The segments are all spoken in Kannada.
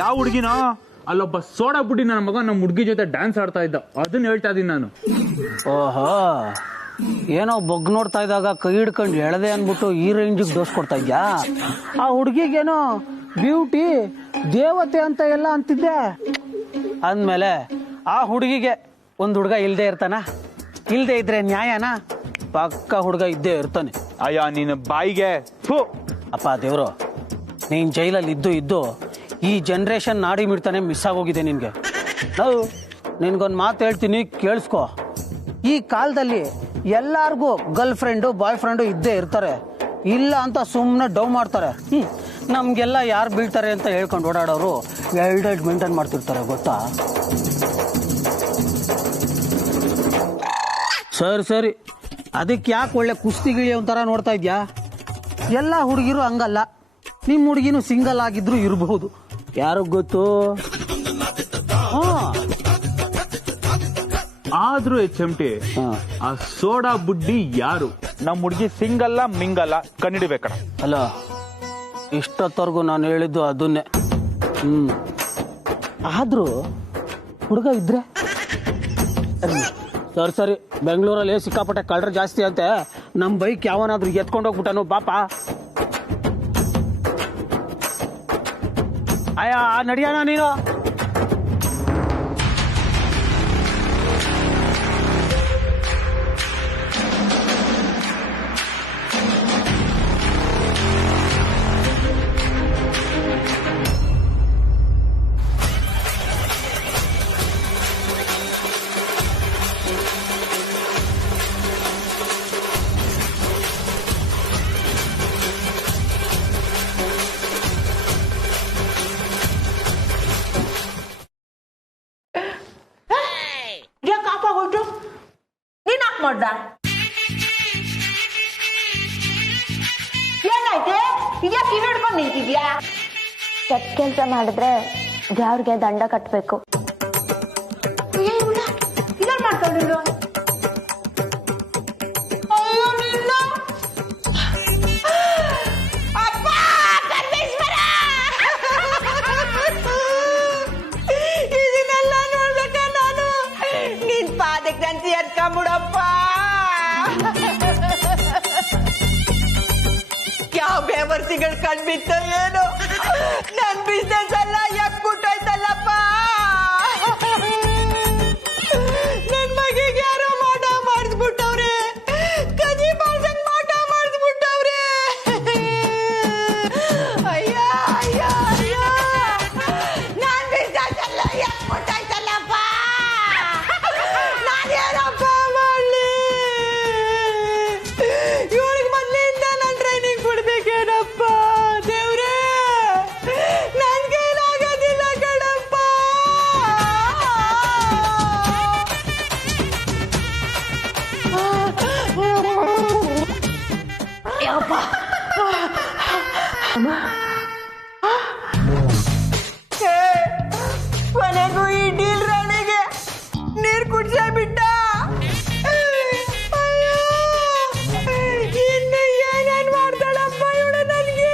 ಯಾವ ಹುಡುಗಿನೋ ಅಲ್ಲೊಬ್ಬ ಸೋಡಾ ಬುಡ್ಡಿ ನನ್ನ ಮಗ ನಮ್ಮ ಹುಡುಗಿ ಜೊತೆ ಡ್ಯಾನ್ಸ್ ಆಡ್ತಾ ಇದ್ದ, ಅದನ್ನ ಹೇಳ್ತಾ ಇದೀನಿ ನಾನು. ಓಹೋ, ಏನೋ ಬಗ್ ನೋಡ್ತಾ ಇದ್ದಾಗ ಕೈ ಹಿಡ್ಕೊಂಡು ಎಳದೆ ಅನ್ಬಿಟ್ಟು ಈ ರೇಂಜಿಗೆ ಡೋಸ್ ಕೊಡ್ತಾ ಇದ್ಯಾ? ಆ ಹುಡುಗಿಗೇನೋ ಬ್ಯೂಟಿ ದೇವತೆ ಅಂತ ಎಲ್ಲ ಅಂತಿದ್ದೆ. ಅಂದ್ಮೇಲೆ ಆ ಹುಡುಗಿಗೆ ಒಂದು ಹುಡುಗ ಇಲ್ದೇ ಇರ್ತಾನ? ಇಲ್ದೇ ಇದ್ರೆ ನ್ಯಾಯನಾ? ಪಕ್ಕ ಹುಡುಗ ಇದ್ದೇ ಇರ್ತಾನೆ. ಅಯ್ಯ ನಿನ್ನ ಬಾಯಿಗೆ ಅಪ್ಪ ದೇವ್ರು, ನೀನ್ ಜೈಲಲ್ಲಿ ಇದ್ದು ಈ ಜನರೇಷನ್ ನಾಡಿ ಮಿಡ್ತಾನೆ ಮಿಸ್ ಆಗೋಗಿದೆ ನಿನ್ಗೆ. ನಾವು ನಿನ್ಗೊಂದು ಮಾತು ಹೇಳ್ತೀನಿ, ಕೇಳಿಸ್ಕೊ. ಈ ಕಾಲದಲ್ಲಿ ಎಲ್ಲಾರ್ಗೂ ಗರ್ಲ್ ಫ್ರೆಂಡು ಬಾಯ್ ಫ್ರೆಂಡು ಇದ್ದೇ ಇರ್ತಾರೆ. ಇಲ್ಲ ಅಂತ ಸುಮ್ಮನೆ ಡೌ ಮಾಡ್ತಾರೆ. ನಮ್ಗೆಲ್ಲ ಯಾರು ಬೀಳ್ತಾರೆ ಅಂತ ಹೇಳ್ಕೊಂಡು ಓಡಾಡೋರು ಎರಡೆರಡು ಮೇಂಟೈನ್ ಮಾಡ್ತಿರ್ತಾರೆ, ಗೊತ್ತಾ? ಸರಿ, ಅದಕ್ಕೆ ಯಾಕೆ ಒಳ್ಳೆ ಕುಸ್ತಿಗಿಳಿ ಒಂಥರ ನೋಡ್ತಾ ಇದ್ಯಾ? ಎಲ್ಲ ಹುಡುಗಿರು ಹಂಗಲ್ಲ. ನಿಮ್ಮ ಹುಡುಗಿನೂ ಸಿಂಗಲ್ ಆಗಿದ್ರು ಇರಬಹುದು, ಯಾರಿಗ್ ಗೊತ್ತು? ಆದ್ರೂ HMT ಆ ಸೋಡಾ ಬುಡ್ಡಿ ಯಾರು? ನಮ್ಮ ಹುಡುಗಿ ಸಿಂಗಲ್ಲ ಮಿಂಗಲ್ಲ ಕಂಡಿಡಿಬೇಕಣ. ಅಲ್ಲ, ಇಷ್ಟೊತ್ತವರೆಗೂ ನಾನು ಹೇಳಿದ್ದು ಅದನ್ನೇ. ಆದ್ರೂ ಹುಡುಗ ಇದ್ರೆ ಸರಿ, ಬೆಂಗಳೂರಲ್ಲಿ ಸಿಕ್ಕಾಪಟ್ಟೆ ಕಳ್ಳರು ಜಾಸ್ತಿ ಅಂತೆ. ನಮ್ಮ ಬೈಕ್ ಯಾವನಾದ್ರೂ ಎತ್ಕೊಂಡೋಗ್ಬಿಟ್ಟನು ಬಾಪ. ಅಯ್ಯ ನಡಿಯೋಣ ನೀನು. ಕೆಟ್ಟ ಕೆಲಸ ಮಾಡಿದ್ರೆ ದೇವ್ರಿಗೆ ದಂಡ ಕಟ್ಟಬೇಕು. ಇದನ್ನೆಲ್ಲ ನೋಡ್ಬೇಕ ನಾನು? ನಿನ್ ಪಾದಕ್ಕೆ ನಾನು ಸೇರ್ಕೊಂಬಿಡಪ್ಪ. ಯಾವ ಬೇವರ್ಸಿಗಳು ಕಂಡ್ಬಿತ್ತ ಏನು? ನನ್ ಬಿಸ್ನೆಸ್ ಎಲ್ಲ ಎಕ್ಕುಟ್ಟೋಯ್ತಲ್ಲಪ್ಪ. ನನ್ ಮಗಿಗೆ ಯಾರೋ ಮಾಟ ಮಾಡಿಸ್ಬಿಟ್ಟವ್ರೆ, ಕದಿ ಬಾಳ್ದಂಗ್ ಮಾಟ ಮಾಡಿಸ್ಬಿಟ್ಟವ್ರೆ. ಅಯ್ಯ ನನ್ ಬಿಸ್ನೆಸ್ ಎಲ್ಲ ಎಕ್ಕುಟ್ಟೋಯ್ತಲ್ಲಪ್ಪ. ನಾನೇನಪ್ಪ ಮಾಡ್ಲಿ? ಇವ್ರಿಗೆ ಮೊದ್ಲಿಂದ ನನ್ ಟ್ರೈನಿಂಗ್ ಕೊಡ್ಬೇಕೇನಪ್ಪ? ದೇವ್ರೇ, ನನ್ ಕೈಲಾಗೋದಿಲ್ಲ ಕಣಪ್ಪ. ಕೊನೆಗೂ ಈ ಡೀಲ್ ರಾಣಿಗೆ ನೀರ್ ಕುಡ್ಸೇ ಬಿಟ್ಟ. ಇನ್ನು ಏನೇನ್ ಮಾಡ್ತಾಳಪ್ಪ ಇವಳು ನನಗೆ?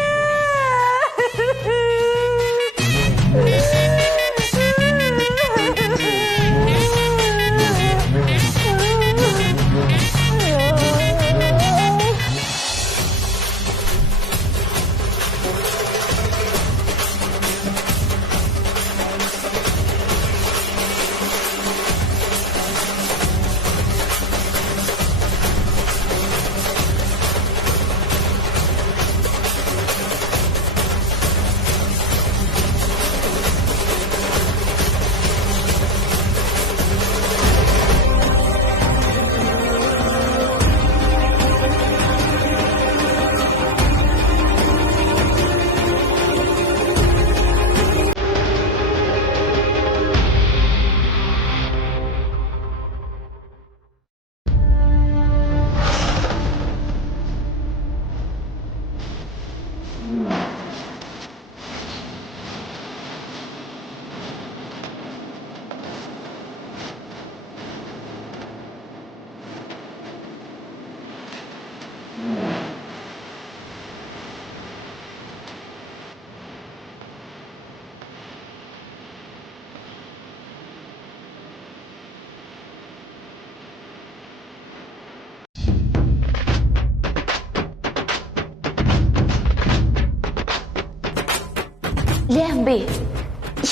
ಲೇ ಅಂಬಿ,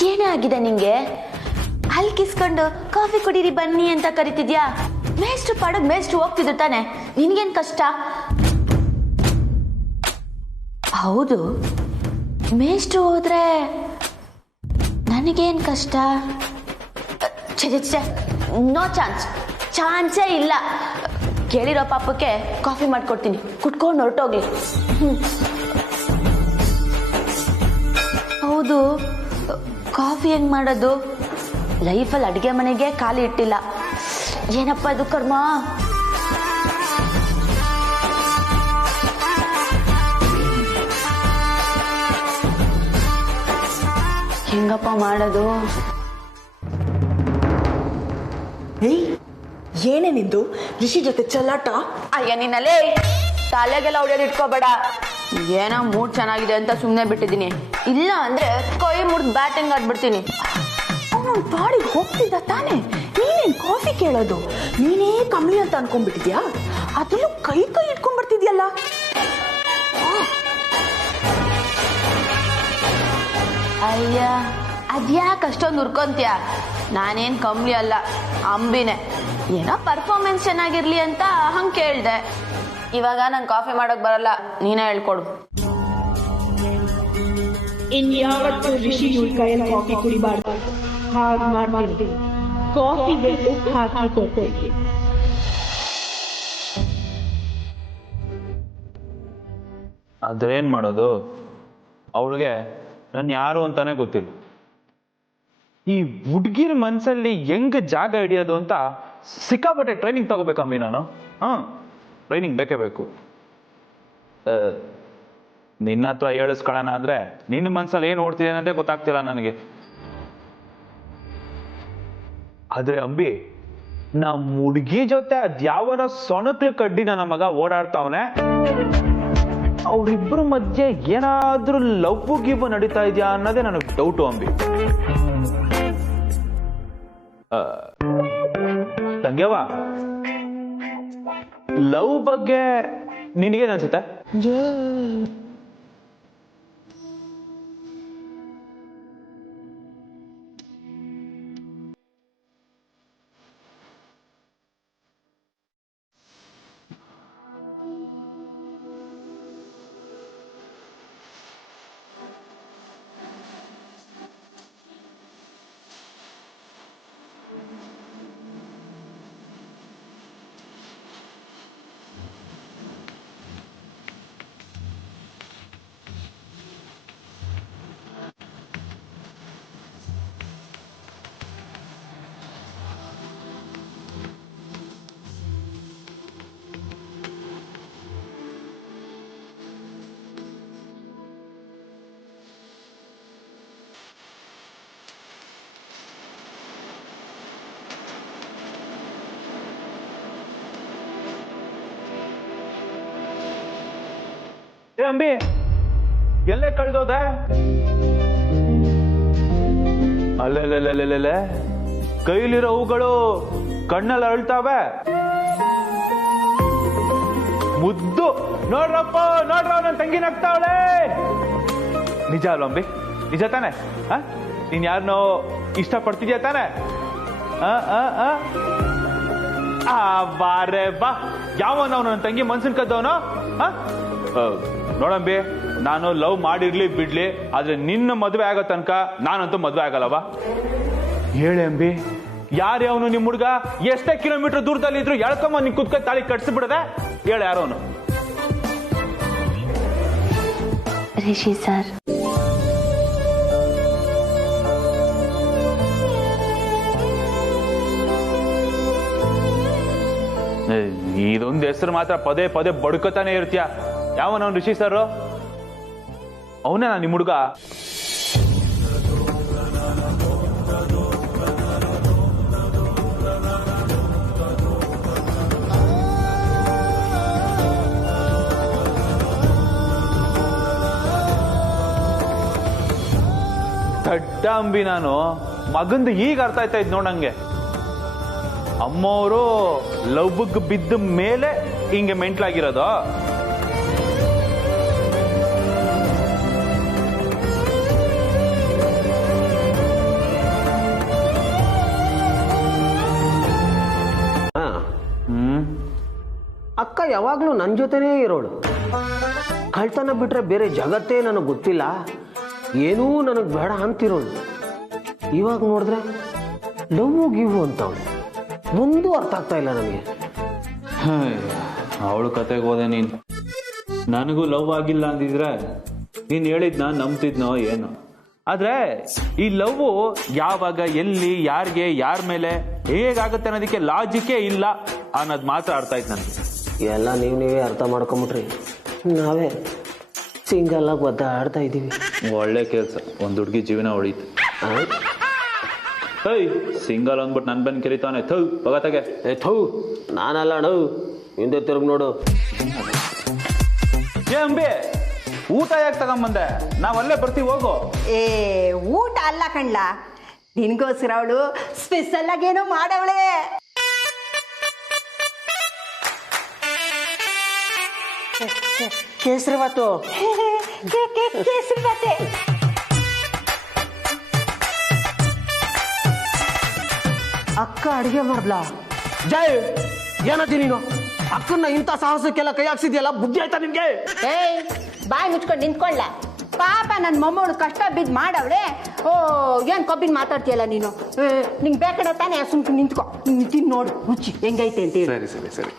ಏನೇ ಆಗಿದೆ ನಿಂಗೆ? ಅಲ್ಲಿ ಕಿಸ್ಕೊಂಡು ಕಾಫಿ ಕುಡೀರಿ ಬನ್ನಿ ಅಂತ ಕರಿತಿದ್ಯಾ? ಮೇಷ್ಟ್ರು ಪಾಡಗ್ ಮೇಷ್ಟ್ರು ಹೋಗ್ತಿದ್ರು ತಾನೆ, ನಿನ್ಗೇನ್ ಕಷ್ಟ? ಹೌದು, ಮೇಷ್ಟ್ರು ಹೋದ್ರೆ ನನಗೇನ್ ಕಷ್ಟ? ನೋ ಚಾನ್ಸ್, ಚಾನ್ಸೇ ಇಲ್ಲ. ಕೇಳಿರೋ ಪಾಪಕ್ಕೆ ಕಾಫಿ ಮಾಡ್ಕೊಡ್ತೀನಿ, ಕುಟ್ಕೊಂಡು ಹೊರಟೋಗ್ಲಿ. ಹೌದು, ಕಾಫಿ ಹೆಂಗ್ ಮಾಡೋದು? ಲೈಫಲ್ಲಿ ಅಡುಗೆ ಮನೆಗೆ ಖಾಲಿ ಇಟ್ಟಿಲ್ಲ. ಏನಪ್ಪ ಇದು ಕರ್ಮ? ಹೆಂಗಪ್ಪ ಮಾಡೋದು? ಏನೇ ನಿಂದು ರಿಷಿ ಜೊತೆ ಚಲ್ಲಾಟ? ಅಯ್ಯ ನಿನ್ನಲ್ಲೇ ತಲೆಗೆಲ್ಲ ಹೊಡೆಯೋದು ಇಟ್ಕೋಬೇಡ. ಏನೋ ಮೂಡ್ ಚೆನ್ನಾಗಿದೆ ಅಂತ ಸುಮ್ಮನೆ ಬಿಟ್ಟಿದ್ದೀನಿ, ಇಲ್ಲ ಅಂದ್ರೆ ಕೈ ಮುರಿದು ಬ್ಯಾಟಿಂಗ್ ಆಡ್ಬಿಡ್ತೀನಿ. ಅವನು ಬಾಡಿಗೆ ಹೋಗ್ತಿದ್ದ ತಾನೆ, ನೀನೇನ್ ಕಾಫಿ ಕೇಳೋದು? ನೀನೇ ಕಮ್ಮಿ ಅಂತ ಅನ್ಕೊಂಡ್ಬಿಟ್ಟಿದ್ಯಾ? ಅದರಲ್ಲೂ ಕೈ ಇಟ್ಕೊಂಡ್ಬರ್ತಿದ್ಯಲ್ಲ. ಅಯ್ಯ, ಅದ್ಯಾಕೆ ಅಷ್ಟೊಂದು ಹುರ್ಕೊಂತೀಯ? ನಾನೇನ್ ಕಂಬ್ಲಿ ಅಲ್ಲ, ಅಂಬಿನೇ. ಏನೋ ಪರ್ಫಾರ್ಮೆನ್ಸ್ ಚೆನ್ನಾಗಿರ್ಲಿ ಅಂತ ಹಂಗೆ ಕೇಳ್ದೆ. ಇವಾಗ ನಂಗೆ ಕಾಫಿ ಮಾಡೋಕ್ ಬರಲ್ಲ, ನೀನೇ ಹೇಳ್ಕೊಡು. ಇನ್ಯಾವತ್ತೂ ರಿಷಿ ಇವಳ ಕೈಯಲ್ಲಿ ಕಾಫಿ ಕುಡಿಬಾರ್ದು. ಹಾಗೆ ಮಾಡ್ತೀನಿ, ಕಾಫಿಗೆ ಉಪ್ಪು ಹಾಕಿ ಕೊಡ್ತೀನಿ. ಅದೇನ್ ಮಾಡೋದು? ಅವಳಿಗೆ ನಾನು ಯಾರು ಅಂತಾನೆ ಗೊತ್ತಿಲ್ಲ. ಈ ಹುಡ್ಗಿರ ಮನ್ಸಲ್ಲಿ ಹೆಂಗ್ ಜಾಗ ಹಿಡಿಯೋದು ಅಂತ ಸಿಕ್ಕಾಪಟ್ಟೆ ಟ್ರೈನಿಂಗ್ ತಗೋಬೇಕಮ್ಮಿ ನಾನು. ಟ್ರೈನಿಂಗ್ ಬೇಕೇ ಬೇಕು. ನಿನ್ನ ಹತ್ರ ಹೇಳಿಸ್ಕೊಳ್ಳೋಣ ಅಂದ್ರೆ ನಿನ್ನ ಮನ್ಸಲ್ಲಿ ಏನು ಓಡ್ತಿದೆ ಅನ್ನೋದೇ ಗೊತ್ತಾಗ್ತಿಲ್ಲ ನನಗೆ. ಆದ್ರೆ ಅಂಬಿ, ನಮ್ಮ ಹುಡುಗಿ ಜೊತೆ ಅದ್ಯಾವನ ಸೊಣಕ್ಲು ಕಡ್ಡಿ ನನ್ನ ಮಗ ಓಡಾಡ್ತಾವನೆ. ಅವ್ರಿಬ್ರ ಮಧ್ಯೆ ಏನಾದ್ರೂ ಲವ್ ಗಿವ್ ನಡೀತಾ ಇದೆಯಾ ಅನ್ನೋದೇ ನನಗೆ ಡೌಟು ಅಂಬಿ. ತಂಗ್ಯವ, ಲವ್ ಬಗ್ಗೆ ನಿನಗೇನ್ ಅನ್ಸುತ್ತೆ? ಅಂಬಿ, ಎಲ್ಲೇ ಕಳ್ದೋದೆ? ಅಲ್ಲೆಲ್ಲೆಲ್ಲೆಲ್ಲೆಲ್ಲೆ, ಕೈಲಿರೋ ಹೂಗಳು ಕಣ್ಣಲ್ಲಿ ಅಳ್ತಾವೆ. ಮುದ್ದು ನೋಡ್ರಪ್ಪ, ನೋಡ್ರ ನನ್ನ ತಂಗಿ ನಗ್ತಾವಳೆ. ನಿಜ ಅಲ್ವ ಅಂಬಿ? ನಿಜ ತಾನೆ? ನೀನ್ ಯಾರನ್ನೋ ಇಷ್ಟಪಡ್ತಿದ್ಯಾ ತಾನೆ? ಬಾರೆ ಬಾ, ಯಾವನವ್ ನನ್ನ ತಂಗಿ ಮನ್ಸನ್ ಕದ್ದವನು? ನೋಡಂಬಿ, ನಾನು ಲವ್ ಮಾಡಿರ್ಲಿ ಬಿಡ್ಲಿ, ಆದ್ರೆ ನಿನ್ನ ಮದುವೆ ಆಗೋ ತನಕ ನಾನಂತೂ ಮದುವೆ ಆಗಲ್ಲವಾ? ಹೇಳಿ ಅಂಬಿ, ಯಾರ್ಯಾವನು ನಿಮ್ ಹುಡ್ಗ? ಎಷ್ಟೇ ಕಿಲೋಮೀಟರ್ ದೂರದಲ್ಲಿ ಇದ್ರು ಎಳ್ಕೊಂಬ ನಿನ್ ಕುತ್ಕ ತಾಳಿ ಕಟ್ಸಿಬಿಡದೆ? ಹೇಳ ಯಾರೋನು? ರಿಷಿ ಸರ್. ಇದೊಂದು ಹೆಸರು ಮಾತ್ರ ಪದೇ ಪದೇ ಬಡ್ಕೋತಾನೆ ಇರ್ತೀಯ. ಯಾವನವನ್ ರಿಷಿ ಸರ್? ಅವನೇ ನಾನು ನಿಮ್ಮ ಹುಡುಗ. ದಡ್ಡ ಅಂಬಿ ನಾನು. ಮಗಂದು ಈಗ ಅರ್ಥ ಆಯ್ತಾ ಇದ್ ನೋಡಂಗೆ. ಅಮ್ಮವರು ಲವ್ಗೆ ಬಿದ್ದ ಮೇಲೆ ಹಿಂಗೆ ಮೆಂಟ್ಲಾಗಿರೋದು. ಯಾವಾಗಲೂ ನನ್ನ ಜೊತೆನೇ ಇರೋಳು. ಕಳ್ತನ ಬಿಟ್ರೆ ಬೇರೆ ಜಗತ್ತೇ ನನಗೆ ಗೊತ್ತಿಲ್ಲ, ಏನೂ ನನಗೆ ಬೇಡ ಅಂತಿರೋಳು. ಇವಾಗ ನೋಡಿದ್ರೆ ಲವ್ ಗಿವ್ ಅಂತವಳು. ಒಂದೂ ಅರ್ಥ ಆಗ್ತಾ ಇಲ್ಲ ನನಗೆ. ಅವಳು ಕತೆಗೆ ಹೋದೆ ನೀನು. ನನಗೂ ಲವ್ ಆಗಿಲ್ಲ ಅಂದಿದ್ರೆ ನೀನು ಹೇಳಿದ್ನ ನಂಬ್ತಿದ್ನೋ ಏನೋ. ಆದ್ರೆ ಈ ಲವ್ ಯಾವಾಗ, ಎಲ್ಲಿ, ಯಾರಿಗೆ, ಯಾರ ಮೇಲೆ, ಹೇಗಾಗುತ್ತೆ ಅನ್ನೋದಕ್ಕೆ ಲಾಜಿಕೇ ಇಲ್ಲ ಅನ್ನೋದು ಮಾತ್ರ ಅರ್ಥ ಆಯ್ತು ನನಗೆ. ಎಲ್ಲ ನೀವೇ ಅರ್ಥ ಮಾಡ್ಕೊಂಬಿಟ್ರಿ, ನಾವೇ ಸಿಂಗಲ್ ಆಗಿ ಒದ್ದಾಡ್ತಾ ಇದ್ದೀವಿ. ಒಳ್ಳೆ ಕೆಲಸ, ಒಂದು ಹುಡುಗಿ ಜೀವನ ಹೊಡೀತು. ಹೈ ಸಿಂಗಲ್ ಅಂದ್ಬಿಟ್ಟು ನನ್ ಬಂದು ಕರಿತಾನೆ. ಬಗತಾಗೆ ಥೂ, ನಾನಲ್ಲ ಅಣ್ಣ, ಹಿಂದೆ ತಿರುಗಿ ನೋಡು. ಏ ಅಂಬಿ, ಊಟ ಯಾಕೆ ತಗೊಂಬಂದೆ? ನಾವಲ್ಲೇ ಬರ್ತೀವಿ, ಹೋಗು. ಏ ಊಟ ಅಲ್ಲ ಕಣ್ಲ, ನಿನ್ಗೋಸ್ಕರ ಅವಳು ಸ್ಪೆಷಲ್ ಆಗೇನೋ ಮಾಡವಳೆ. ಕೇಸರಿ ಬಾತು. ಕೇಸರಿ ಬಾತೆ. ಅಕ್ಕ ಅಡಿಗೆ ಮಾಡ್ಲಾ? ಜೈ, ಏನತ್ತಿ ನೀನು? ಅಕ್ಕನ್ನ ಇಂಥ ಸಾಹಸಕ್ಕೆಲ್ಲ ಕೈ ಹಾಕ್ಸಿದ್ಯಲ್ಲ, ಬುದ್ಧಿ ಆಯ್ತಾ ನಿನ್ಗೆ? ಏಯ್, ಬಾಯಿ ಮುಚ್ಕೊಂಡು ನಿಂತ್ಕೊಳ್ಳ. ಪಾಪ ನನ್ನ ಮೊಮ್ಮಗಳು ಕಷ್ಟ ಬಿದ್ದು ಮಾಡವಳೆ. ಓ, ಏನ್ ಕಬ್ಬಿನ ಮಾತಾಡ್ತೀಯಲ್ಲ ನೀನು? ನಿಂಗೆ ಬೇಕಡ ತಾನೇ, ಸುಮ್ಕೆ ನಿಂತ್ಕೊ. ನೀನು ತಿನ್ ನೋಡು ರುಚಿ ಹೆಂಗೈತೆ ಅಂತ ಹೇಳಿ. ಸರಿ ಸರಿ ಸರಿ.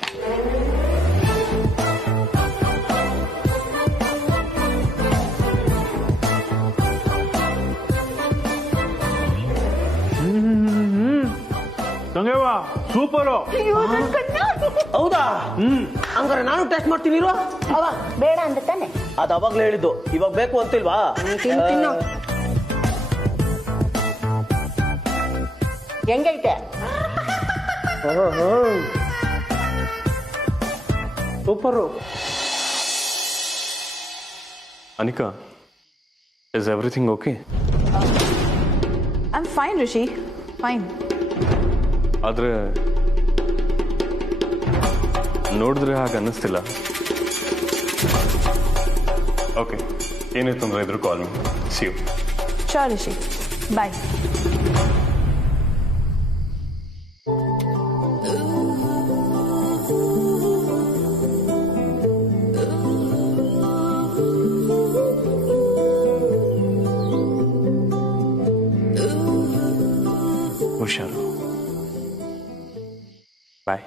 ತಂಗೇವಾ ಸೂಪರು. ಹೌದಾ? ಹಂಗಾರೆ ನಾನು ಟೆಸ್ಟ್ ಮಾಡ್ತೀನಿ ಇರು. ಅವ ಬೇಡ ಅಂದ ತಾನೆ. ಅದು ಅವಾಗ್ಲೇ ಹೇಳಿದ್ದು, ಇವಾಗ ಬೇಕು ಅಂತಿಲ್ವಾ? ತಿನ್ನು. ಹೆಂಗೈತೆ? Super. Anika, is everything okay? I'm fine, Rishi. Fine. ಆದ್ರೆ ನೋಡಿದ್ರೆ ಹಾಗೆ ಅನ್ನಿಸ್ತಿಲ್ಲ. ಓಕೆ, ಏನೇ ತೊಂದರೆ ಇದ್ರು call me. See you. Sure, Rishi. Bye. ಹುಷಾರು. ಬಾಯ್.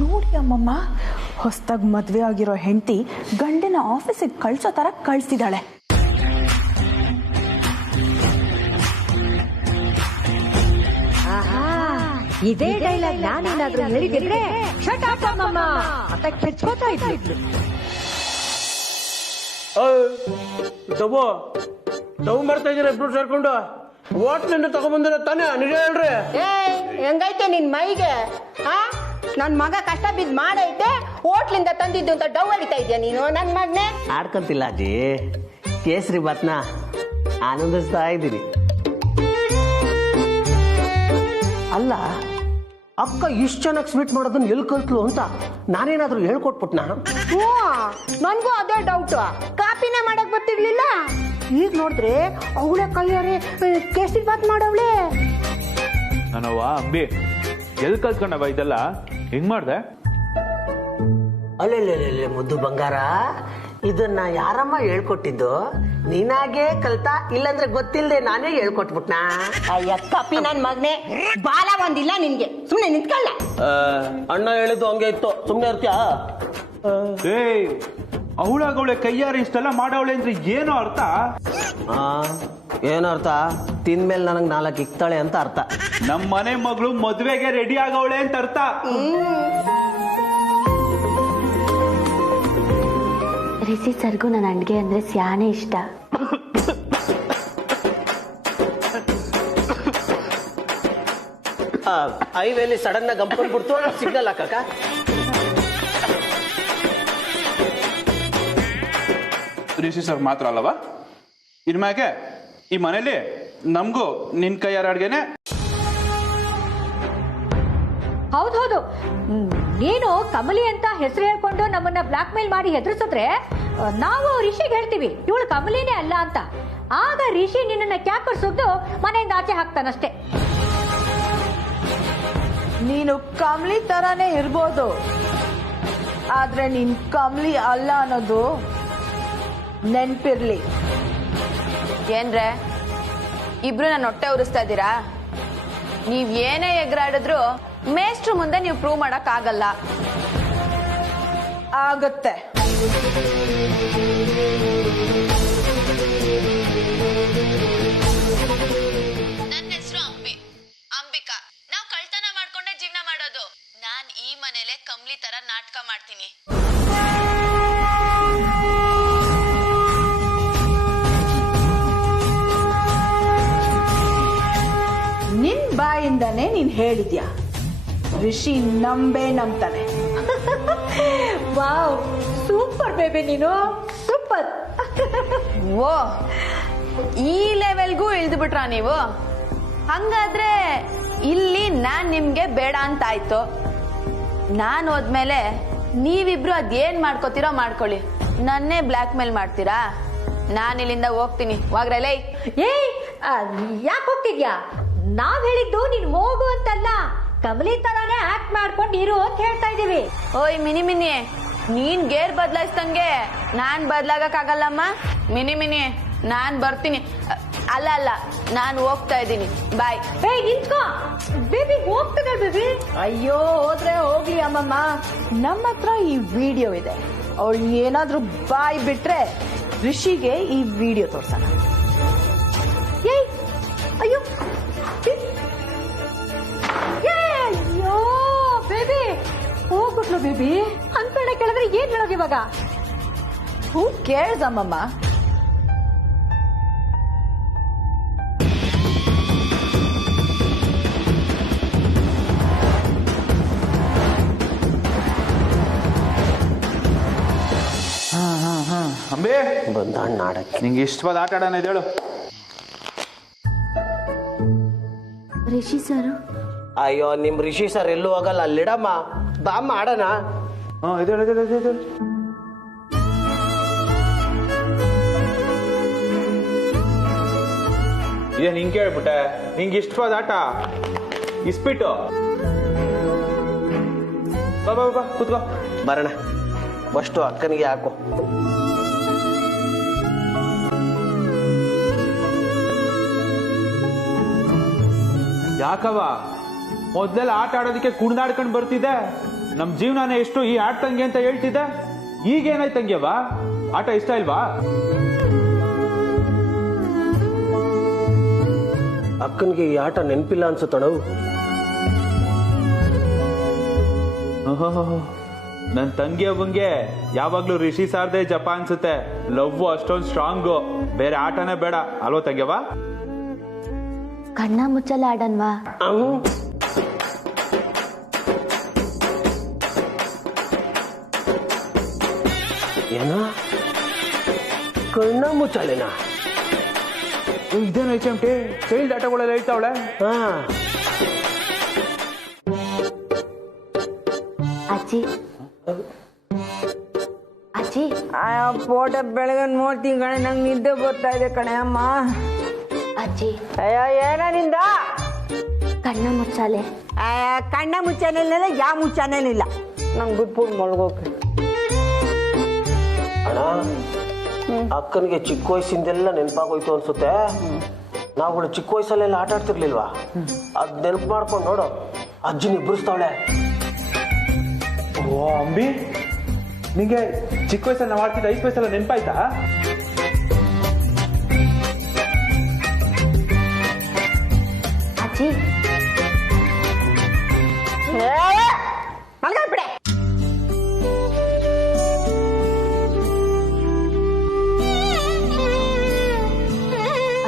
ನೋಡಿ ಅಮ್ಮಮ್ಮ, ಹೊಸದಾಗಿ ಮದುವೆ ಆಗಿರೋ ಹೆಂಡತಿ ಗಂಡನ ಆಫೀಸಿಗೆ ಕಳ್ಸೋ ತರ ಕಳ್ಸಿದಾಳೆ. ಇದೇ ಡೈಲಾಗ್ ನಾನೇನಾದ್ರೂ ಹೇಳಿದ್ರೆ ಶಟ್ ಅಪ್ ಅಮ್ಮಮ್ಮ ಅಂತ ಕೆಚ್ಕೋತಾ ಇದ್ಲು. ಡವ್ ಮಾಡ್ತಾ ಇದ್ದೀರಾ ಇಬ್ರು ಸೇರ್ಕೊಂಡು? ಹೋಟ್ಲಿಂದ ತಗೊಂಡ್ಬಂದಿರೋ ತಾನೇ, ನಿಜ ಹೇಳ್ರಿ. ಏ, ಹೆಂಗೈತೆ ನಿನ್ ಮೈಗೆ? ನನ್ ಮಗ ಕಷ್ಟ ಬಿದ್ದು ಮಾಡೈತೆ, ಹೋಟ್ಲಿಂದ ತಂದಿದ್ದು ಅಂತ ಡವ್ ಹೊಡಿತಾ ಇದೆಯಾ ನೀನು ನನ್ ಮಗ್ನೆ? ಆಡ್ಕಂತಿಲ್ಲ ಅಜ್ಜಿ, ಕೇಸರಿ ಬಾತ್ನ ಆನಂದಿಸ್ತಾ ಇದ್ದೀನಿ. ಅಲ್ಲ, ಅಕ್ಕ ಇಷ್ಟು ಚೆನ್ನಾಗಿ ಸ್ವೀಟ್ ಮಾಡೋದನ್ನ ಎಲ್ಲಿ ಕಲ್ತ್ಲು ಅಂತ ನಾನೇನಾದ್ರೂ ಹೇಳ್ಕೊಟ್ಬಿಟ್ನಾ? ಹ್ಞೂ, ನನ್ಗೂ ಅದೇ ಡೌಟ್. ಕಾಪಿನೇ ಮಾಡಕ್ ಗೊತ್ತಿರ್ಲಿಲ್ಲ, ಈಗ ನೋಡಿದ್ರೆ ಅವಳೆ ಕೈಯಾರೆ ಕೇಸರಿ ಬಾತ್ ಮಾಡವಳೆ. ನಾನವ್ವ ಅಂಬಿ, ಎಲ್ಲಿ ಕಲ್ತ್ಕೊಂಡವ ಇದೆಲ್ಲ? ಹೆಂಗ್ ಮಾಡ್ದೆ? ಅಲ್ಲೇ ಮುದ್ದು ಬಂಗಾರ, ಇದನ್ನ ಯಾರಮ್ಮ ಹೇಳ್ಕೊಟ್ಟಿದ್ದು? ನೀನಾಗೆ ಕಲ್ತಾ, ಇಲ್ಲಂದ್ರೆ ಗೊತ್ತಿಲ್ಲದೆ ನಾನೇ ಹೇಳ್ಕೊಟ್ಬಿಟ್ನಾ? ಅಯ್ಯ ಕಪಿ ನನ್ ಮಗ್ನೆ, ಬಾಲ ಒಂದಿಲ್ಲ ನಿನ್ಗೆ, ಸುಮ್ನೆ ನಿಂತ್ಕೊಳ್ಳ. ಅಣ್ಣ ಹೇಳಿದ್ದು ಹಂಗೆ ಇತ್ತು, ಸುಮ್ನೆ ಇರ್ತೀಯಾ? ಏಯ್, ಅವಳಾಗವಳೆ ಕೈಯಾರೆ ಇಷ್ಟೆಲ್ಲ ಮಾಡವಳೆ ಅಂದ್ರೆ ಏನೋ ಅರ್ಥ? ಏನರ್ಥ? ತಿಂದ್ಮೇಲೆ ನನಗೆ 4 ಇಕ್ತಾಳೆ ಅಂತ ಅರ್ಥ. ನಮ್ಮ ಮನೆ ಮಗಳು ಮದ್ವೆಗೆ ರೆಡಿ ಆಗವಳೆ ಅಂತ ಅರ್ಥ. ರಿಷಿ ಸರ್ಗೂ ನನ್ನ ಅಡ್ಗೆ ಅಂದ್ರೆ ಸ್ಯಾನೆ ಇಷ್ಟ. ಹೈವೇಲಿ ಸಡನ್ ಆಗಿ ಗಂಪ್ಕೊಂಡ್ಬಿಡ್ತು ಸಿಗ್ನಲ್ ಹಾಕಕ್ಕ. ರಿಷಿ ಸರ್ ಮಾತ್ರ ಅಲ್ಲವಾ, ಇನ್ಮ್ಯಾಗೆ ಈ ಮನೇಲಿ ನಮಗೂ ನಿನ್ ಕೈಯಾರ ಅಡ್ಗೆನೆ. ಹೌದೌದು, ನೀನು ಕಮಲಿ ಅಂತ ಹೆಸರು ಹೇಳ್ಕೊಂಡು ನಮ್ಮನ್ನ ಬ್ಲಾಕ್ ಮೇಲ್ ಮಾಡಿ ಹೆದರ್ಸಿದ್ರೆ ನಾವು ರಿಷಿಗೆ ಹೇಳ್ತೀವಿ ಇವಳು ಕಮಲಿನೇ ಅಲ್ಲ ಅಂತ. ಆಗ ರಿಷಿ ನಿನ್ನ ಕ್ಯಾಪ್ ಸುಗ್ದು ಮನೆಯಿಂದ ಆಚೆ ಹಾಕ್ತಾನಷ್ಟೇ. ನೀನು ಕಮ್ಲಿ ತರಾನೇ ಇರ್ಬೋದು, ಆದ್ರೆ ನೀನ್ ಕಮ್ಲಿ ಅಲ್ಲ ಅನ್ನೋದು ನೆನ್ಪಿರ್ಲಿ. ಏನ್ರೆ ಇಬ್ರು ನನ್ನ ಹೊಟ್ಟೆ ಉರಿಸ್ತಾ ಇದ್ದೀರಾ? ನೀವ್ ಏನೇ ಎಗರಾಡಿದ್ರು ಮೇಷ್ಟ್ರು ಮುಂದೆ ನೀವು ಪ್ರೂವ್ ಮಾಡಕ್ ಆಗಲ್ಲ. ಆಗತ್ತೆ. ನನ್ನ ಹೆಸರು ಅಂಬಿಕಾ. ನಾವ್ ಕಳ್ತನ ಮಾಡ್ಕೊಂಡೆ ಜೀವನ ಮಾಡೋದು. ನಾನ್ ಈ ಮನೇಲೆ ಕಮ್ಲಿ ತರ ನಾಟಕ ಮಾಡ್ತೀನಿ. ನಿನ್ ಬಾಯಿಂದಾನೆ ನೀನ್ ಹೇಳಿದ್ಯಾ ರಿಷಿ ನಂಬ್ತಾನೆ. ವಾವ್, ಸೂಪರ್ ಬೇಬಿ, ನೀನು ಸೂಪರ್. ಓ, ಈ ಲೆವೆಲ್ಗೂ ಇಳಿದು ಬಿಟ್ರಾ ನೀವು? ಹಂಗಾದ್ರೆ ಇಲ್ಲಿ ನಾನ್ ನಿಮ್ಗೆ ಬೇಡ ಅಂತ ಆಯ್ತು. ನಾನ್ ಹೋದ್ಮೇಲೆ ನೀವಿಬ್ರು ಅದೇನ್ ಮಾಡ್ಕೋತೀರೋ ಮಾಡ್ಕೊಳ್ಳಿ, ನನ್ನೇ ಬ್ಲಾಕ್ ಮೇಲ್ ಮಾಡ್ತೀರಾ? ನಾನ್ ಇಲ್ಲಿಂದ ಹೋಗ್ತೀನಿ. ಹೋಗ್ರಲೇ. ಏಯ್, ಯಾಕೆ ಹೋಗ್ತಿದ್ಯಾ? ನಾವ್ ಹೇಳಿದ್ದು ನೀನ್ ಹೋಗು ಅಂತಲ್ಲ, ಕಮಲಿ ತರಾನೇ ಆಕ್ಟ್ ಮಾಡ್ಕೊಂಡು ಇರು ಅಂತ ಹೇಳ್ತಾ ಇದೀವಿ. ಓಯ್ ಮಿನಿ, ನೀನ್ ಗೇರ್ ಬದಲಾಯಿಸ್ದಂಗೆ ನಾನ್ ಬದಲಾಗಕ್ ಆಗಲ್ಲಮ್ಮ. ಮಿನಿ, ನಾನ್ ಬರ್ತೀನಿ. ಅಲ್ಲ, ನಾನ್ ಹೋಗ್ತಾ ಇದ್ದೀನಿ. ಬಾಯ್. ಏಯ್, ನಿಂತ್ಕೋ ಬೇಬಿ, ಹೋಗ್ತಿದ್ದೆ ಬೇಬಿ. ಅಯ್ಯೋ, ಹೋದ್ರೆ ಹೋಗ್ಲಿ ಅಮ್ಮಮ್ಮ, ನಮ್ಮ ಹತ್ರ ಈ ವಿಡಿಯೋ ಇದೆ. ಅವಳು ಏನಾದ್ರೂ ಬಾಯ್ ಬಿಟ್ರೆ ರಿಷಿಗೆ ಈ ವಿಡಿಯೋ ತೋರ್ಸೋಣ. ಏಯ್, ಅಯ್ಯೋ ಅಯ್ಯೋ ಬೇಬಿ, ಹೋಗ್ಬಿಟ್ಲು ಬೇಬಿ. ಅನ್ಕೊಂಡೆ ಕೇಳಿದ್ರೆ ಏನ್ ಹೇಳೋದು ಇವಾಗ? ಹೂ ಕೇಳ್ಸ್ ಅಮ್ಮಮ್ಮ. ಅಂಬೆ ಬಂದ ನಾಡಕ್ಕೆ. ನಿಂಗೆ ಇಷ್ಟವಾದ ಆಟ ಆಡೋಣ ಹೇಳು. ರಿಷಿ ಸರ್, ಅಯ್ಯೋ, ನಿಮ್ ರಿಷಿ ಸರ್ ಎಲ್ಲೂ ಹೋಗಲ್ಲ, ಅಲ್ಲಿಡಮ್ಮ, ಬಾಮ್ಮ ಆಡೋಣ. ಇದೇ ನಿಂಗೆ ಕೇಳ್ಬಿಟ್ಟೆ. ನಿಂಗೆ ಇಷ್ಟವಾದ ಆಟ ಇಸ್ಪಿಟ್ಟು. ಬಾ ಕೂತ್ಕೋ. ಬರೋಣ, ಫಸ್ಟು ಅಕ್ಕನಿಗೆ ಹಾಕು. ಯಾಕವ ಮೊದ್ಲೆಲ್ಲ ಆಟ ಆಡೋದಕ್ಕೆ ಕುಣಿದಾಡ್ಕೊಂಡು ಬರ್ತಿದ್ದೆ. ನಮ್ ಜೀವನಾನೇ ಎಷ್ಟು ಈ ಆಟ ತಂಗಿ ಅಂತ ಹೇಳ್ತಿದ್ದೆ. ಈಗ ಏನಾಯ್ತು ತಂಗಿಯವ? ಆಟ ಇಷ್ಟ ಇಲ್ವಾ? ಅಕ್ಕನಿಗೆ ಈ ಆಟ ನೆನಪಿಲ್ಲ ಅನ್ಸುತ್ತಣವು. ನನ್ ತಂಗಿ ಅವಂಗೆ ಯಾವಾಗ್ಲೂ ರಿಷಿ ಸಾರ್ದೆ ಜಪ ಅನ್ಸುತ್ತೆ. ಲವ್ ಅಷ್ಟೊಂದು ಸ್ಟ್ರಾಂಗು, ಬೇರೆ ಆಟನೇ ಬೇಡ ಅಲ್ವ ತಂಗಿಯವ? ಕಣ್ಣ ಮುಚ್ಚಲ್ಲ ಆಡನ್ವಾ? ಏನ ಕಣ್ಣ ಮುಚ್ಚಾಲೆನ? ಇದೇನು HMT ಚೈಲ್ಡ್ ಆಟಗಳೆಲ್ಲ ಹೇಳ್ತಾವಳೆ. ಅಜ್ಜಿ ಅಜ್ಜಿ, ಫೋಟೋ ಬೆಳಗ್ಗೆ ನೋಡ್ತೀನಿ ಕಣೆ, ನಂಗೆ ನಿದ್ದೆ ಬರ್ತಾ ಇದೆ ಕಣೆ ಅಮ್ಮ. ಅಜ್ಜಿ ಅಯ್ಯೋ, ಏನ ನಿಂದ? ಕಣ್ಣ ಮುಚ್ಚಾಲೆ. ಕಣ್ಣ ಮುಚ್ಚಾನೆಲ್ಲ ಯಾವ ಮುಚ್ಚಾನೇನಿಲ್ಲ, ನಂಗೆ ಬಿಟ್ಬಿಟ್ಟು ಮಲ್ಗೋಕೆ. ಅಣ್ಣ, ಅಕ್ಕನಿಗೆ ಚಿಕ್ಕ ವಯಸ್ಸಿಂದೆಲ್ಲ ನೆನಪಾಗೋಯ್ತು ಅನ್ಸುತ್ತೆ. ನಾವುಗಳು ಚಿಕ್ಕ ವಯಸ್ಸಲ್ಲೆಲ್ಲ ಆಟ ಆಡ್ತಿರ್ಲಿಲ್ವಾ? ಅದ್ ನೆನಪು ಮಾಡ್ಕೊಂಡು ನೋಡು, ಅಜ್ಜಿನ ಇಬ್ಬರಿಸ್ತಾವಳೆ. ಓ ಅಂಬಿ, ನಿಂಗೆ ಚಿಕ್ಕ ವಯಸ್ಸಲ್ಲಿ ನಾವು ಆಡ್ತಿದ್ದ 5 ವಯಸ್ಸೆಲ್ಲ ನೆನಪಾಯ್ತಾ? ಅಜ್ಜಿ ಮಲ್ಗಾಬಿಡೆ.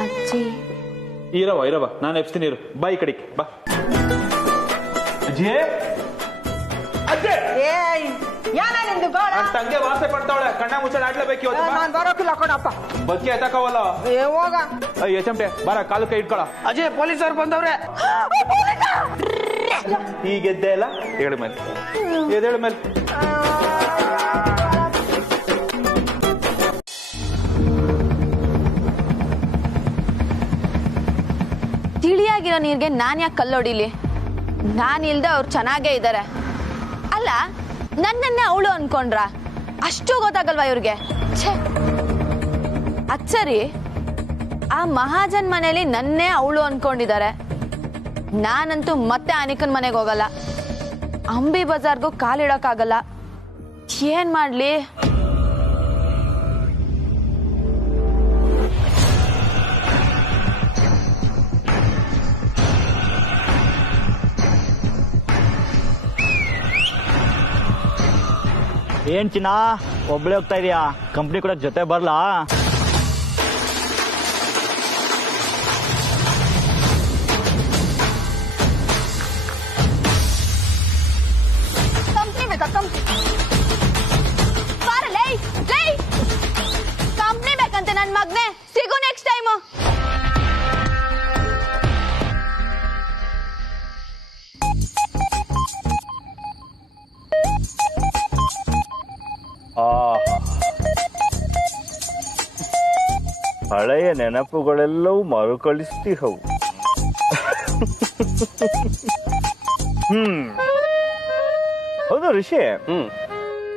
ಅಜ್ಜಿ ಇರವ ನಾನು ಎಪ್ಸ್ತೀನಿ. ಇರು, ಬಾ ಈ ಕಡೆಗೆ ಬಾ. ಅಜ್ಜಿ ಅಜ್ಜಿ ಏಯ್ ಯಾನ ನಿಂದು ಗೋಳ ನನ್ನ ತಂದೆ ವಾಸೆ ಪಡ್ತಾವಳೆ ಕಣ್ಣ ಮುಚ್ಚಳ ಆಡ್ಲೇಬೇಕು ಇವತ್ತು ನಾನು ಬರೋಕಿಲ್ಲ ಕಣಪ್ಪ ಬದುಕಿ ಎತ್ತಕವಲ್ಲ ಏ ಹೋಗ ಎಚಮಟೆ ಬರ ಕಾಲು ಕೈ ಇಟ್ಕೊಳ ಅಜಯ್ ಪೊಲೀಸರು ಬಂದವ್ರೆ. ಈಗ ಎದ್ದೆ ಇಲ್ಲ ಹೇಳ ಮೇಲೆ ಎದ್ದೇಳ ಮೇಲೆ ತಿಳಿಯಾಗಿರೋ ನೀರ್ಗೆ ನಾನ್ ಯಾಕೆ ಕಲ್ಲೊಡಿಲಿ? ನಾನ್ ಇಲ್ದೆ ಅವ್ರು ಚೆನ್ನಾಗೇ ಇದ್ದಾರೆ. ಅಲ್ಲ ನನ್ನನ್ನೇ ಅವಳು ಅನ್ಕೊಂಡ್ರ? ಅಷ್ಟು ಗೊತ್ತಾಗಲ್ವಾ ಇವ್ರಿಗೆ? ಛೇ ಅದ್ ಸರಿ, ಆ ಮಹಾಜನ್ ಮನೇಲಿ ನನ್ನೇ ಅವಳು ಅನ್ಕೊಂಡಿದ್ದಾರೆ. ನಾನಂತೂ ಮತ್ತೆ ಅನಿಕನ್ ಮನೆಗೆ ಹೋಗಲ್ಲ, ಅಂಬಿ ಬಜಾರ್ಗೂ ಕಾಲಿಡಕ್ಕಾಗಲ್ಲ. ಏನ್ ಮಾಡ್ಲಿ? ಏನ್ ಚಿನ್ನ ಒಬ್ಳೆ ಹೋಗ್ತಾ ಇದೀಯಾ? ಕಂಪ್ನಿ ಕೂಡ ಜೊತೆ ಬರ್ಲಾ? ಕಂಪ್ನಿ ಬೇಕಾ? ಕಂಪ್ನಿ ಬೇಕಂತೆ ನನ್ ಮಗ್ನೆ. ಸಿಗು ನೆಕ್ಸ್ಟ್ ಟೈಮು. ಹಳೆಯ ನೆನಪುಗಳೆಲ್ಲವೂ ಮರುಕಳಿಸ್ತಿಹವು. ಹೌದು ರಿಷಿ,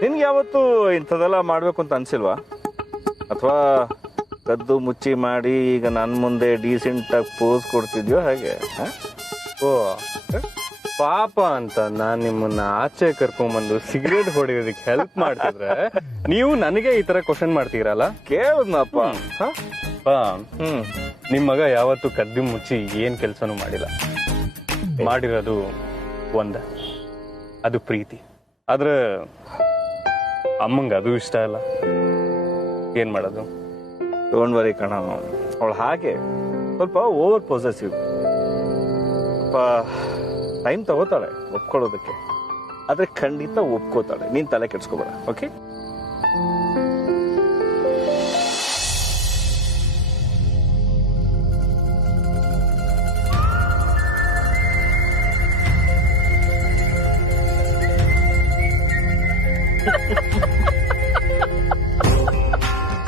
ನಿನ್ಗೆ ಯಾವತ್ತು ಇಂಥದೆಲ್ಲ ಮಾಡ್ಬೇಕು ಅಂತ ಅನ್ಸಿಲ್ವಾ? ಅಥವಾ ಕದ್ದು ಮುಚ್ಚಿ ಮಾಡಿ ಈಗ ನನ್ನ ಮುಂದೆ ಡೀಸೆಂಟ್ ಆಗಿ ಪೋಸ್ ಕೊಡ್ತಿದ್ಯೋ ಹಾಗೆ? ಓ ಪಾಪ ಅಂತ ನಾನ್ ನಿಮ್ಮನ್ನ ಆಚೆ ಕರ್ಕೊಂಡ್ಬಂದು ಸಿಗರೇಟ್ ಹೊಡೆಯೋದಕ್ಕೆ ಹೆಲ್ಪ್ ಮಾಡ್ತಿದ್ರೆ ನೀವು ನನಗೆ ಈ ತರ ಕ್ವಶನ್ ಮಾಡ್ತೀರಲ್ಲ? ಕೇಳದ್ನಪ್ಪ. ನಿಮ್ ಮಗ ಯಾವತ್ತು ಕದ್ದು ಮುಚ್ಚಿ ಏನ್ ಕೆಲ್ಸನೂ ಮಾಡಿಲ್ಲ. ಮಾಡಿರೋದು ಒಂದ, ಅದು ಪ್ರೀತಿ. ಆದ್ರೆ ಅಮ್ಮಂಗ ಅದು ಇಷ್ಟ ಇಲ್ಲ. ಏನ್ ಮಾಡೋದು? ಡೋಂಟ್ ವರಿ ಕಣ, ಅವಳು ಹಾಗೆ ಸ್ವಲ್ಪ ಓವರ್ ಪೊಸೆಸಿವ್. ಸ್ವಲ್ಪ ಟೈಮ್ ತಗೋತಾಳೆ ಒಪ್ಕೊಳ್ಳೋದಕ್ಕೆ, ಆದ್ರೆ ಖಂಡಿತ ಒಪ್ಕೋತಾಳೆ. ನೀನ್ ತಲೆ ಕೆಡ್ಸ್ಕೋಬೇಡ, ಓಕೆ?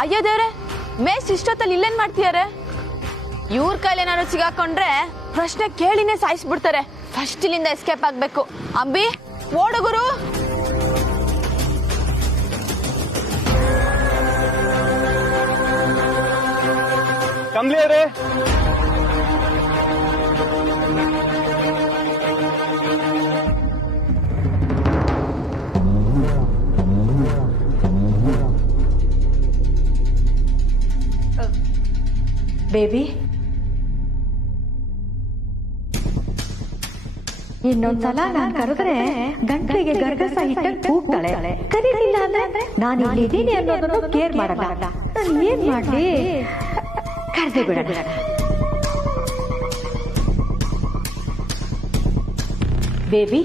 ಅಯ್ಯೋ ದೇವ್ರೆ, ಮೇಸ್ ಇಷ್ಟೊತ್ತಲ್ಲಿ ಇಲ್ಲೇನ್ ಮಾಡ್ತೀಯಾರೆ? ಇವ್ರ ಕೈಲೇನಾದ್ರು ಸಿಗಾಕೊಂಡ್ರೆ ಪ್ರಶ್ನೆ ಕೇಳಿನೇ ಸಾಯಿಸ್ಬಿಡ್ತಾರೆ. ಫಸ್ಟ್ ಇಲ್ಲಿಂದ ಎಸ್ಕೇಪ್ ಆಗ್ಬೇಕು. ಅಂಬಿ ಓಡುಗುರು. ಕಮ್ಲಿಯರೇ, ಬೇಬಿ, ಇನ್ನೊಂದ್ಸಲ ನಾನು ಕರೆದ್ರೆ ಗಂಟ್ಲಿಗೆ ಗರ್ಗಸ ಇಟ್ಟಂಗ್ ಕೂಗ್ತಾಳೆ. ಕರೀಲಿಲ್ಲ ಅಂದ್ರೆ ನಾನು ಇಲ್ಲಿದ್ದೀನಿ ಅನ್ನೋದನ್ನು ಕೇರ್ ಮಾಡಲ್ಲ. ನಾನು ಏನ್ ಮಾಡ್ಲಿ? ಕರೆದೇ ಬಿಡ. ಬೇಬಿ,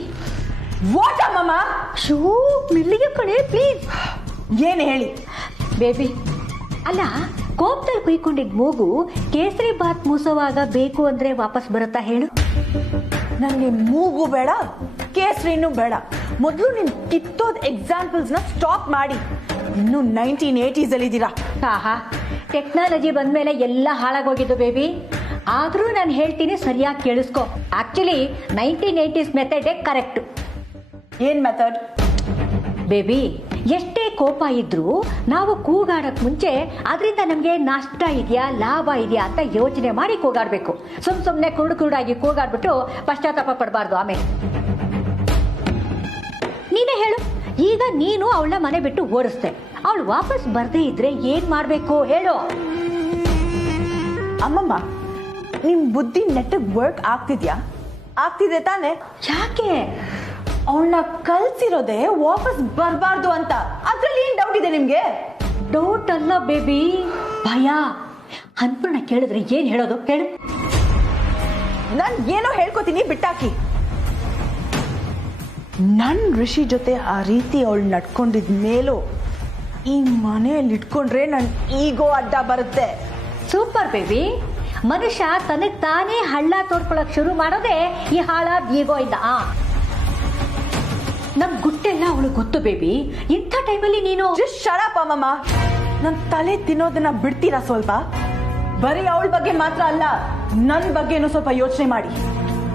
ವಾಟ್ ಅಮ್ಮಮ್ಮ? ಶೂ ಮೆಲ್ಲಿಗೆ ಕಣೆ ಪ್ಲೀಸ್. ಏನ್ ಹೇಳಿ ಬೇಬಿ, ಅಲ್ಲ ಕೋಪದಲ್ಲಿ ಕುಯ್ಕೊಂಡಿದ್ ಮೂಗು ಕೇಸರಿ ಬಾತ್ ಮೂಸವಾಗ ಬೇಕು ಅಂದ್ರೆ ವಾಪಸ್ ಬರುತ್ತಾ ಹೇಳು? ನನಗೆ ಮೂಗು ಬೇಡ, ಕೇಸರಿನೂ ಬೇಡ. ಮೊದಲು ನಿನ್ ಕಿತ್ತೋದ್ ಎಕ್ಸಾಂಪಲ್ಸ್ ನ ಸ್ಟಾಪ್ ಮಾಡಿ. ಇನ್ನು 1980s ಅಲ್ಲಿ ಇದ್ದೀರಾ. ಆಹಾ, ಟೆಕ್ನಾಲಜಿ ಬಂದ್ಮೇಲೆ ಎಲ್ಲ ಹಾಳಾಗೋಗಿದ್ದು ಬೇಬಿ. ಆದ್ರೂ ನಾನು ಹೇಳ್ತೀನಿ, ಸರಿಯಾಗಿ ಕೇಳಿಸ್ಕೊ. ಆಕ್ಚುಲಿ 1980s ಮೆಥಡೇ ಕರೆಕ್ಟ್. ಏನ್ ಮೆಥಡ್? ಬೇಬಿ, ಎಷ್ಟೇ ಕೋಪ ಇದ್ರೂ ನಾವು ಕೂಗಾಡಕ್ ಮುಂಚೆ ಅದರಿಂದ ನಮ್ಗೆ ನಷ್ಟ ಇದೆಯಾ ಲಾಭ ಇದೆಯಾ ಅಂತ ಯೋಚನೆ ಮಾಡಿ ಕೂಗಾಡ್ಬೇಕು. ಸುಮ್ನೆ ಕುರುಡಾಗಿ ಕೂಗಾಡ್ಬಿಟ್ಟು ಪಶ್ಚಾತ್ತಾಪ ಪಡಬಾರ್ದು. ಆಮೇಲೆ ನೀನೇ ಹೇಳು, ಈಗ ನೀನು ಅವಳ ಮನೆ ಬಿಟ್ಟು ಓಡಿಸ್ದೆ, ಅವಳು ವಾಪಸ್ ಬರ್ದೇ ಇದ್ರೆ ಏನ್ ಮಾಡ್ಬೇಕು ಹೇಳು? ಅಮ್ಮಮ್ಮ, ನಿಮ್ ಬುದ್ಧಿ ನೆಟ್ಟಗ್ ವರ್ಕ್ ಆಗ್ತಿದ್ಯಾ? ಆಗ್ತಿದೆ ತಾನೆ? ಯಾಕೆ? ಅವಳನ್ನ ಕಲ್ಸಿರೋದೆ ವಾಪಸ್ ಬರಬಾರ್ದು ಅಂತ. ಅದ್ರಲ್ಲಿ ಏನ್ ಡೌಟ್ ಇದೆ ನಿಮ್ಗೆ? ಡೌಟ್ ಅಲ್ಲ ಬೇಬಿ, ಭಯ. ಅನ್ಪೂರ್ಣ ಕೇಳಿದ್ರೆ ಏನ್ ಹೇಳೋದು ಹೇಳು? ನಾನ್ ಏನೋ ಹೇಳ್ಕೊತೀನಿ, ಬಿಟ್ಟಾಕಿ. ನನ್ ಋಷಿ ಜೊತೆ ಆ ರೀತಿ ಅವಳು ನಡ್ಕೊಂಡಿದ್ ಮೇಲೂ ಈ ಮನೆಯಲ್ಲಿ ಇಟ್ಕೊಂಡ್ರೆ ನನ್ ಈಗೋ ಅಡ್ಡ ಬರುತ್ತೆ. Super baby. ಮನುಷ್ಯ ತನಗ್ ತಾನೇ ಹಳ್ಳ ತೋರ್ಕೊಳಕ್ ಶುರು ಮಾಡೋದೇ ಈ ಹಾಳಾದ ಈಗೋ ಇಂದ. ನಮ್ ಗುಟ್ಟೆಲ್ಲ ಅವಳು ಗೊತ್ತು ಬೇಬಿ. ಇಂಥ ಟೈಮಲ್ಲಿ ನೀನು ಜಸ್ಟ್ ಶಟ್ ಅಪ್ ಅಮ್ಮಮ್ಮ. ನನ್ ತಲೆ ತಿನ್ನೋದನ್ನ ಬಿಡ್ತೀರಾ ಸ್ವಲ್ಪ? ಬರೀ ಅವಳ ಬಗ್ಗೆ ಮಾತ್ರ ಅಲ್ಲ, ನನ್ ಬಗ್ಗೆನೂ ಸ್ವಲ್ಪ ಯೋಚನೆ ಮಾಡಿ.